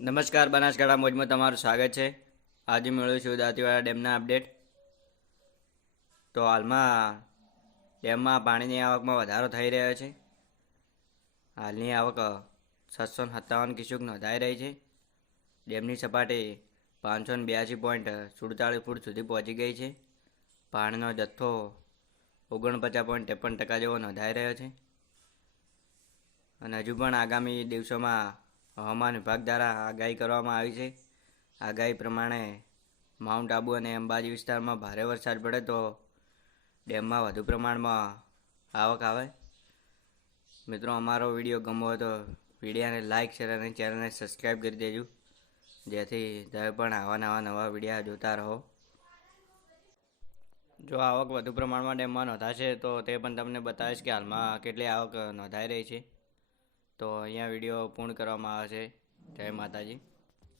નમસ્કાર, બનાસકાંઠા મોજમાં તમારું સ્વાગત છે। આજે મેળવ્યું છું દાંતીવાડા ડેમના અપડેટ। તો હાલમાં ડેમમાં પાણીની આવકમાં વધારો થઈ રહ્યો છે। હાલની આવક 757 ક્યુસેક નોંધાઈ રહી છે। ડેમની સપાટી 582.47 ફૂટ સુધી પહોંચી ગઈ છે। પાણીનો જથ્થો 49.53% જેવો નોંધાઈ રહ્યો છે। અને હજુ પણ આગામી દિવસોમાં હવામાન વિભાગ દ્વારા આગાહી કરવામાં આવી છે। આગાહી પ્રમાણે માઉન્ટ આબુ અને અંબાજી વિસ્તારમાં ભારે વરસાદ પડે તો ડેમમાં વધુ પ્રમાણમાં આવક આવે। મિત્રો, અમારો વિડીયો ગમ્યો હોય તો વિડીયોને લાઇક, શેર અને ચેનલને સબસ્ક્રાઈબ કરી દેજો, જેથી તમે પણ આવા નવા વિડીયો જોતા રહો। જો આવક વધુ પ્રમાણમાં ડેમમાં નોંધાશે તો તે પણ તમને બતાવીશ કે હાલમાં કેટલી આવક નોંધાઈ રહી છે। તો અહીંયા વિડીયો પૂર્ણ કરવામાં આવે છે। જય માતાજી।